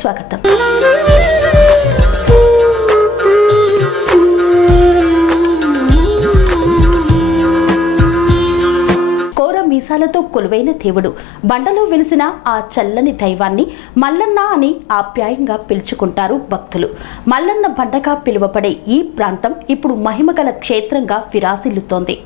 స్వాగతం. మీసాలతో కొలువైన దేవుడు, బండలో వెలిసిన ఆ చల్లని దైవాన్ని మల్లన్న అని ఆప్యాయంగా పిలుచుకుంటారు భక్తులు. మల్లన్న బండగా పిలువబడే ఈ ప్రాంతం ఇప్పుడు మహిమగల క్షేత్రంగా విరాసిల్లుతోంది.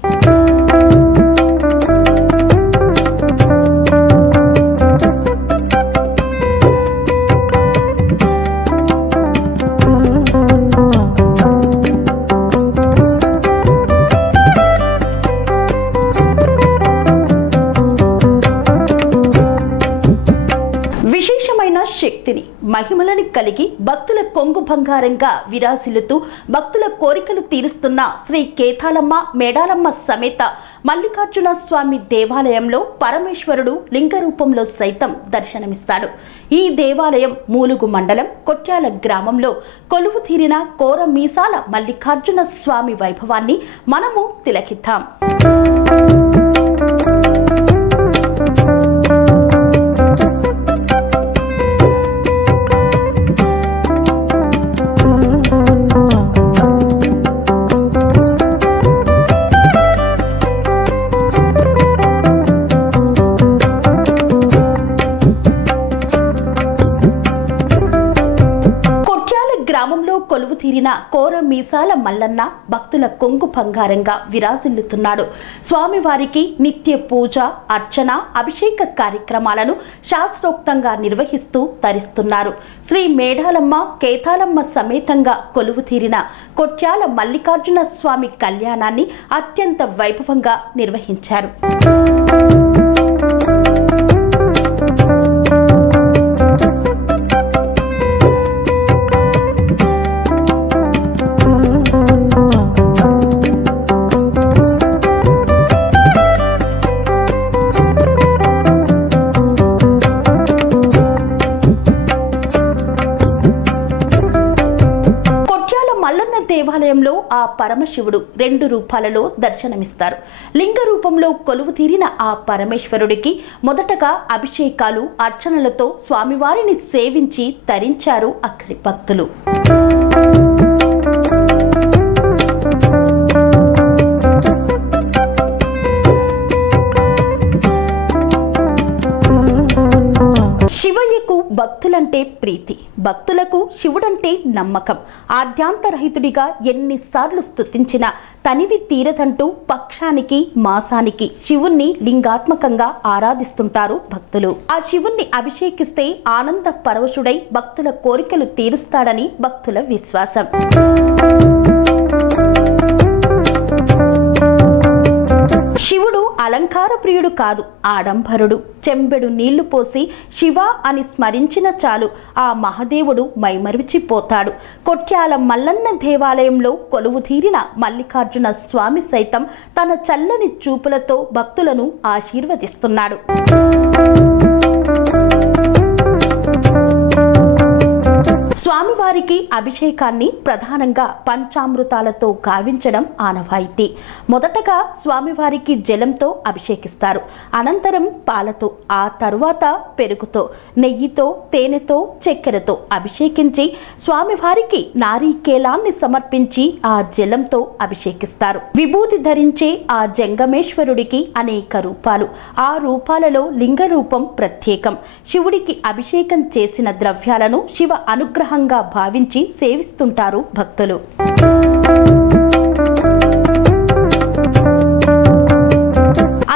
శక్తిని మహిమలని కలిగి భక్తుల కొంగు బంగారంగా విరాసిల్లుతూ భక్తుల కోరికలు తీరుస్తున్న శ్రీ కేతాలమ్మ మేడాలమ్మ సమేత మల్లికార్జున స్వామి దేవాలయంలో పరమేశ్వరుడు లింగ రూపంలో సైతం దర్శనమిస్తాడు. ఈ దేవాలయం మూలుగు మండలం కొట్యాల గ్రామంలో కొలువు తీరిన కోర మీసాల మల్లికార్జున స్వామి వైభవాన్ని మనము తిలకిద్దాం. గ్రామంలో కొలువు తీరిన కోర మీసాల మల్లన్న భక్తుల కొంగు బంగారంగా విరాజిల్లుతున్నాడు. స్వామివారికి నిత్య పూజ, అర్చన, అభిషేక కార్యక్రమాలను శాస్త్రోక్తంగా నిర్వహిస్తూ తరిస్తున్నారు. శ్రీ మేడాలమ్మ కేతాలమ్మ సమేతంగా కొలువు తీరిన కొట్యాల మల్లికార్జున స్వామి కళ్యాణాన్ని అత్యంత వైభవంగా నిర్వహించారు. దేవాలయంలో ఆ పరమశివుడు 2 రూపాలలో దర్శనమిస్తారు. లింగ రూపంలో కొలువు తీరిన ఆ పరమేశ్వరుడికి మొదటగా అభిషేకాలు, అర్చనలతో స్వామివారిని సేవించి తరించారు అక్కడి భక్తులు. శివయ్యకు భక్తులంటే ప్రీతి, భక్తులకు శివుడంటే నమ్మకం. ఆద్యాంతరహితుడిగా ఎన్నిసార్లు స్తుతించినా తనివి తీరదంటూ పక్షానికి, మాసానికి శివుణ్ణి లింగాత్మకంగా ఆరాధిస్తుంటారు భక్తులు. ఆ శివుణ్ణి అభిషేకిస్తే ఆనంద పరవశుడై భక్తుల కోరికలు తీరుస్తాడని భక్తుల విశ్వాసం. శివుడు అలంకార ప్రియుడు కాదు, ఆడంబరుడు. చెంబెడు నీళ్లు పోసి శివ అని స్మరించిన చాలు ఆ మహాదేవుడు మైమరిచిపోతాడు. కొట్యాల మల్లన్న దేవాలయంలో కొలువు తీరిన మల్లికార్జున స్వామి సైతం తన చల్లని చూపులతో భక్తులను ఆశీర్వదిస్తున్నాడు. స్వామివారికి అభిషేకాన్ని ప్రధానంగా పంచామృతాలతో గావించడం ఆనవాయితీ. మొదటగా స్వామివారికి జలంతో అభిషేకిస్తారు. అనంతరం పాలతో, ఆ తరువాత పెరుగుతో, నెయ్యితో, తేనెతో, చక్కెరతో అభిషేకించి స్వామివారికి నారీకేలాన్ని సమర్పించి ఆ జలంతో అభిషేకిస్తారు. విభూతి ధరించే ఆ జంగమేశ్వరుడికి అనేక రూపాలు. ఆ రూపాలలో లింగ రూపం ప్రత్యేకం. శివుడికి అభిషేకం చేసిన ద్రవ్యాలను శివ అనుగ్రహంగా భావించి సేవిస్తుంటారు భక్తులు.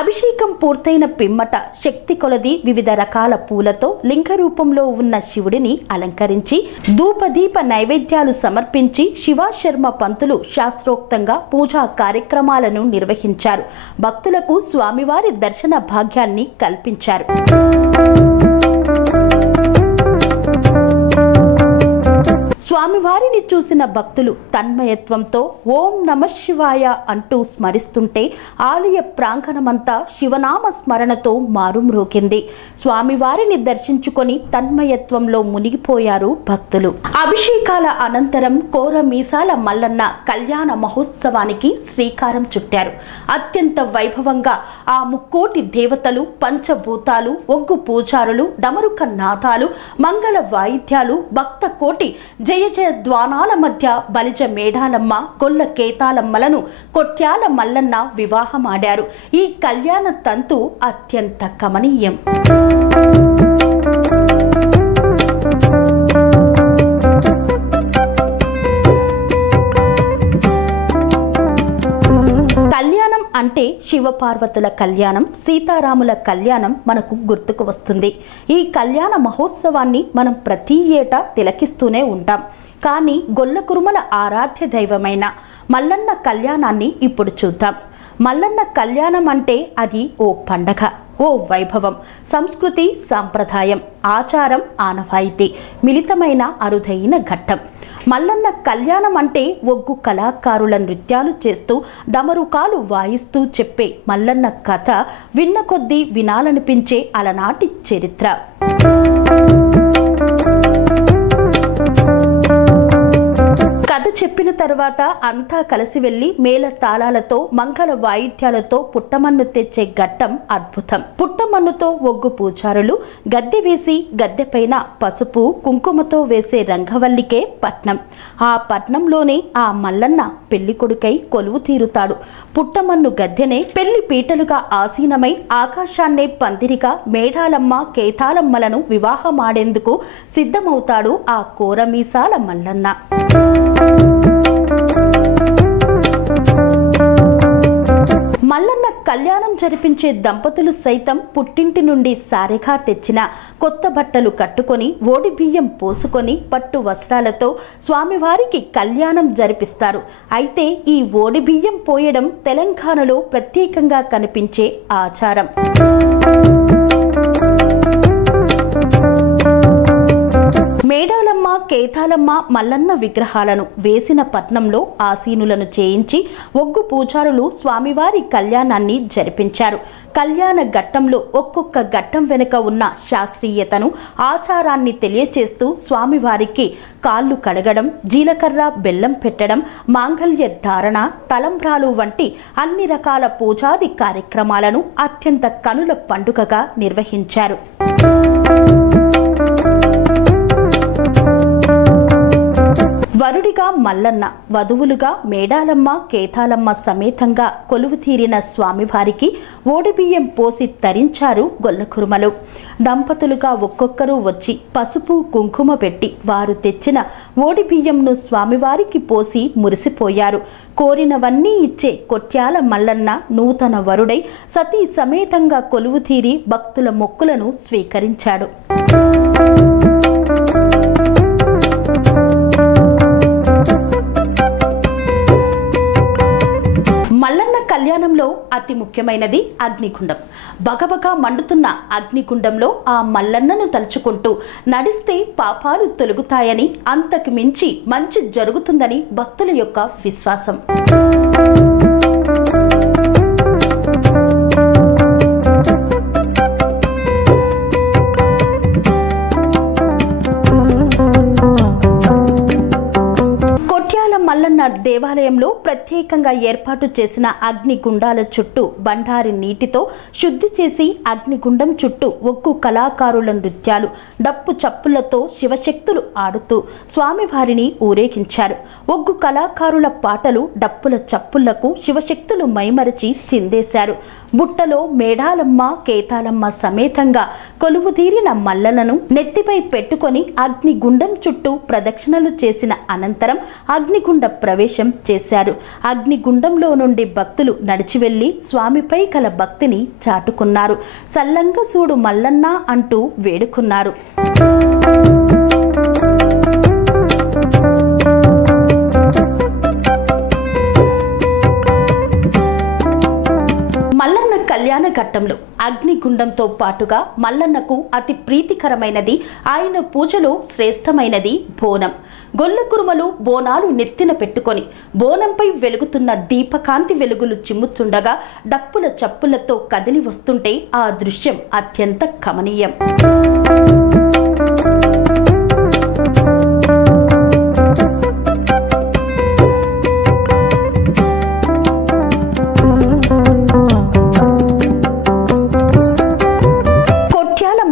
అభిషేకం పూర్తయిన పిమ్మట శక్తి కొలది వివిధ రకాల పూలతో లింగ రూపంలో ఉన్న శివుడిని అలంకరించి ధూపదీప నైవేద్యాలు సమర్పించి శివాశర్మ పంతులు శాస్త్రోక్తంగా పూజా కార్యక్రమాలను నిర్వహించారు. భక్తులకు స్వామివారి దర్శన భాగ్యాన్ని కల్పించారు. స్వామివారిని స్వామిని చూసిన భక్తులు తన్మయత్వంతో ఓం నమః శివాయ అంటూ స్మరిస్తుంటే ఆలయ ప్రాంగణమంతా శివనామ స్మరణతో మారుమ్రోగింది. స్వామివారిని దర్శించుకొని తన్మయత్వంలో మునిగిపోయారు భక్తులు. అభిషేకాల అనంతరం కోర మీసాల మల్లన్న కళ్యాణ మహోత్సవానికి శ్రీకారం చుట్టారు. అత్యంత వైభవంగా ఆ ముక్కోటి దేవతలు, పంచభూతాలు, ఒగ్గు పూజారులు, డమరుక నాథాలు, మంగళ వాయిద్యాలు, భక్త కోటి జయ జయ ద్వానాల మధ్య బలిజ మేడాలమ్మ, గొల్ల కేతాలమ్మలను కొట్యాల మల్లన్న వివాహమాడారు. ఈ కళ్యాణ తంతు అత్యంత కమనీయం. కళ్యాణం అంటే శివపార్వతుల కళ్యాణం, సీతారాముల కళ్యాణం మనకు గుర్తుకు వస్తుంది. ఈ కళ్యాణ మహోత్సవాన్ని మనం ప్రతి ఏటా తిలకిస్తూనే ఉంటాం. కానీ గొల్ల కురుమల ఆరాధ్య దైవమైన మల్లన్న కళ్యాణాన్ని ఇప్పుడు చూద్దాం. మల్లన్న కళ్యాణం అంటే అది ఓ పండగ, ఓ వైభవం, సంస్కృతి, సాంప్రదాయం, ఆచారం, ఆనవాయితీ మిళితమైన అరుదైన ఘట్టం. మల్లన్న కళ్యాణం అంటే ఒగ్గు కళాకారుల నృత్యాలు చేస్తూ డమరుకాలు వాయిస్తూ చెప్పే మల్లన్న కథ విన్న కొద్దీ వినాలనిపించే అలనాటి చరిత్ర. కథ చెప్పిన తర్వాత అంతా కలిసి వెళ్లి మేళ తాళాలతో, మంగళ వాయిద్యాలతో పుట్టమన్ను తెచ్చే ఘట్టం అద్భుతం. పుట్టమన్నుతో ఒగ్గు పూజారులు గద్దె వేసి గద్దెపైన పసుపు కుంకుమతో వేసే రంగవల్లికే పట్నం. ఆ పట్నంలోనే ఆ మల్లన్న పెళ్లి కొడుకై కొలువు తీరుతాడు. పుట్టమన్ను గద్దెనే పెళ్లి పీటలుగా ఆసీనమై ఆకాశాన్నే పందిరిగా మేడాలమ్మ, కేతాలమ్మలను వివాహమాడేందుకు సిద్ధమవుతాడు ఆ కోరమీసాల మల్లన్న. మల్లన్న కళ్యాణం జరిపించే దంపతులు సైతం పుట్టింటి నుండి సారెగా తెచ్చిన కొత్త బట్టలు కట్టుకొని, ఓడి బియ్యం పోసుకొని, పట్టు వస్త్రాలతో స్వామివారికి కళ్యాణం జరిపిస్తారు. అయితే ఈ ఓడి బియ్యం పోయడం తెలంగాణలో ప్రత్యేకంగా కనిపించే ఆచారం. మేడాలమ్మ, కేతాలమ్మ, మల్లన్న విగ్రహాలను వేసిన పట్నంలో ఆసీనులను చేయించి ఒగ్గు పూజారులు స్వామివారి కళ్యాణాన్ని జరిపించారు. కళ్యాణ ఘట్టంలో ఒక్కొక్క ఘట్టం వెనుక ఉన్న శాస్త్రీయతను, ఆచారాన్ని తెలియచేస్తూ స్వామివారికి కాళ్ళు కడగడం, జీలకర్ర బెల్లం పెట్టడం, మాంగళ్య ధారణ, తలంబ్రాలు వంటి అన్ని రకాల పూజాది కార్యక్రమాలను అత్యంత కనుల పండుగగా నిర్వహించారు. వరుడిగా మల్లన్న, వధువులుగా మేడాలమ్మ, కేతాలమ్మ సమేతంగా కొలువు తీరిన స్వామివారికి ఓడిబియ్యం పోసి తరించారు గొల్లకురుమలు. దంపతులుగా ఒక్కొక్కరు వచ్చి పసుపు కుంకుమ పెట్టి వారు తెచ్చిన ఓడిబియ్యంను స్వామివారికి పోసి మురిసిపోయారు. కోరినవన్నీ ఇచ్చే కొట్యాల మల్లన్న నూతన వరుడై సతీ సమేతంగా కొలువు తీరి భక్తుల మొక్కులను స్వీకరించాడు. మల్లన్న కళ్యాణంలో అతి ముఖ్యమైనది అగ్నిగుండం. బగబగా మండుతున్న అగ్నిగుండంలో ఆ మల్లన్నను తలుచుకుంటూ నడిస్తే పాపాలు తొలగుతాయని, అంతకు మించి మంచి జరుగుతుందని భక్తుల యొక్క విశ్వాసం. మల్లన్న దేవాలయంలో ప్రత్యేకంగా ఏర్పాటు చేసిన అగ్నిగుండాల చుట్టూ బండారి నీటితో శుద్ధి చేసి అగ్నిగుండం చుట్టూ ఒగ్గు కళాకారుల నృత్యాలు, డప్పు చప్పులతో శివశక్తులు ఆడుతూ స్వామివారిని ఊరేగించారు. ఒగ్గు కళాకారుల పాటలు, డప్పుల చప్పుళ్లకు శివశక్తులు మైమరచి చిందేశారు. బుట్టలో మేడాలమ్మ, కేతాలమ్మ సమేతంగా కొలువుదీరిన మల్లలను నెత్తిపై పెట్టుకొని అగ్నిగుండం చుట్టూ ప్రదక్షిణలు చేసిన అనంతరం అగ్నిగుండ ప్రవేశం చేశారు. అగ్నిగుండంలో నుండి భక్తులు నడిచి వెళ్లి స్వామిపై కల భక్తిని చాటుకున్నారు. సల్లంగ సూడు మల్లన్న అంటూ వేడుకున్నారు. మల్లన్న కళ్యాణ ఘట్టంలో అగ్నిగుండంతో పాటుగా మల్లన్నకు అతి ప్రీతికరమైనది, ఆయన పూజలో శ్రేష్టమైనది బోనం. గొల్ల కురుమలు బోనాలు నెత్తిన పెట్టుకొని బోనంపై వెలుగుతున్న దీపకాంతి వెలుగులు చిమ్ముతుండగా డప్పుల చప్పులతో కదిలి వస్తుంటే ఆ దృశ్యం అత్యంత కమనీయం.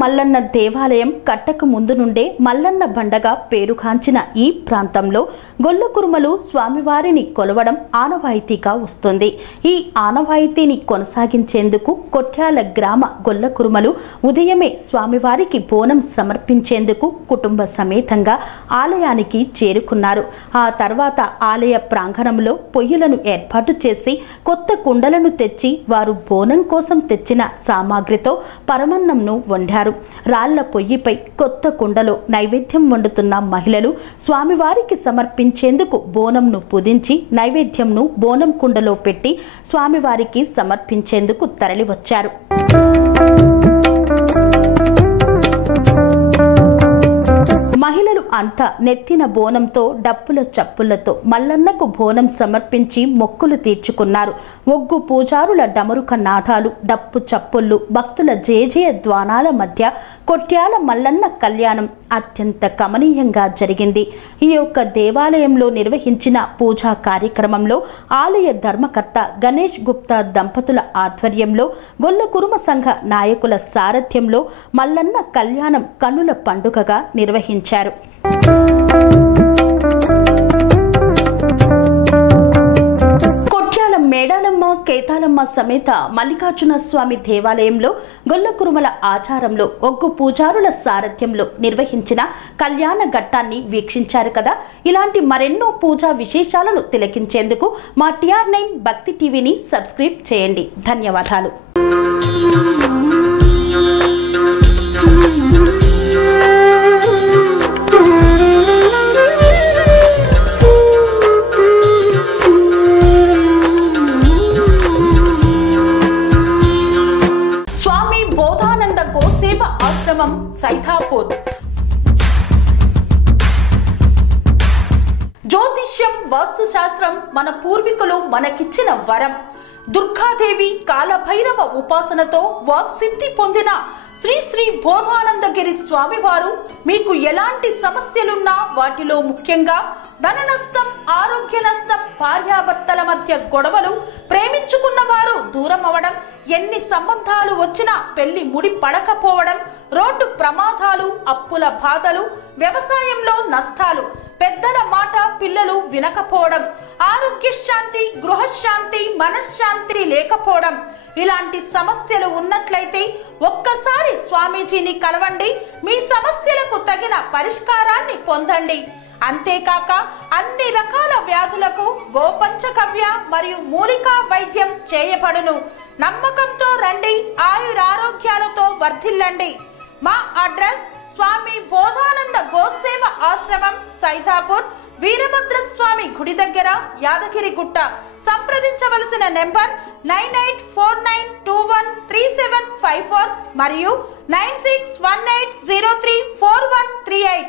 మల్లన్న దేవాలయం కట్టకు ముందు నుండే మల్లన్న బండగా పేరుగాంచిన ఈ ప్రాంతంలో గొల్ల కురుమలు స్వామివారిని కొలవడం ఆనవాయితీగా వస్తుంది. ఈ ఆనవాయితీని కొనసాగించేందుకు కొట్యాల గ్రామ గొల్ల కురుమలు ఉదయమే స్వామివారికి బోనం సమర్పించేందుకు కుటుంబ సమేతంగా ఆలయానికి చేరుకున్నారు. ఆ తర్వాత ఆలయ ప్రాంగణంలో పొయ్యిలను ఏర్పాటు చేసి కొత్త కుండలను తెచ్చి వారు బోనం కోసం తెచ్చిన సామాగ్రితో పరమన్నంను వండారు. రాళ్ల పొయ్యిపై కొత్త కుండలో నైవేద్యం వండుతున్న మహిళలు స్వామివారికి సమర్పించేందుకు బోనంను పుదించి నైవేద్యంను బోనం కుండలో పెట్టి స్వామివారికి సమర్పించేందుకు తరలివచ్చారు. మహిళలు అంతా నెత్తిన బోనంతో డప్పుల చప్పులతో మల్లన్నకు బోనం సమర్పించి మొక్కులు తీర్చుకున్నారు. ఒగ్గు పూజారుల డమరుక నాదాలు, డప్పు చప్పుళ్ళు, భక్తుల జయజయ ద్వానాల మధ్య కొట్యాల మల్లన్న కళ్యాణం అత్యంత కమనీయంగా జరిగింది. ఈ యొక్క దేవాలయంలో నిర్వహించిన పూజా కార్యక్రమంలో ఆలయ ధర్మకర్త గణేష్ గుప్తా దంపతుల ఆధ్వర్యంలో గొల్ల కురుమ సంఘ నాయకుల సారథ్యంలో మల్లన్న కళ్యాణం కన్నుల పండుగగా నిర్వహించారు. కొట్యాల మేడాలమ్మ కేతాలమ్మ సమేత మల్లికార్జున స్వామి దేవాలయంలో గొల్ల కురుమల ఆచారంలో ఒగ్గు పూజారుల సారథ్యంలో నిర్వహించిన కళ్యాణ ఘట్టాన్ని వీక్షించారు కదా. ఇలాంటి మరెన్నో పూజా విశేషాలను తిలకించేందుకు మా TR9 భక్తి టీవీని సబ్స్క్రైబ్ చేయండి. ధన్యవాదాలు. సైతాపూర్ జ్యోతిష్యం, వాస్తుశాస్త్రం మన పూర్వీకులు మనకిచ్చిన వరం. దుర్గాదేవి, కాలభైరవ ఉపాసనతో వాక్సిద్ధి పొందిన శ్రీ శ్రీ బోధానందగిరి స్వామివారు మీకు ఎలాంటి సమస్యలున్నా, వాటిలో ముఖ్యంగా ధన నష్టం, ఆరోగ్య నష్టం, భార్యాభర్తల మధ్య గొడవలు, ప్రేమించుకున్న వారు దూరం అవడం, ఎన్ని సంబంధాలు వచ్చినా పెళ్లి ముడి పడకపోవడం, రోడ్డు ప్రమాదాలు, అప్పుల బాధలు, వ్యవసాయంలో నష్టాలు, పెద్దల మాట పిల్లలు వినకపోవడం, ఆరోగ్య శాంతి, గృహశాంతి, మనశ్శాంతి లేకపోవడం, ఇలాంటి సమస్యలు ఉన్నట్లయితే ఒక్కసారి స్వామీజీని కలవండి. మీ సమస్యలకు తగిన పరిష్కారాన్ని పొందండి. అంతేకాక అన్ని రకాల వ్యాధులకు గోపంచకవ్య మరియు మూలికా వైద్యం చేయబడును. నమ్మకంతో రండి, ఆయురారోగ్యాలతో వర్ధిల్లండి. మా అడ్రస్ స్వామి బోధానంద గోసేవ ఆశ్రమం, సైతాపూర్, వీరభద్రస్వామి గుడి దగ్గర, యాదగిరిగుట్ట. సంప్రదించవలసిన నెంబర్ 9849213754 మరియు 9618034138.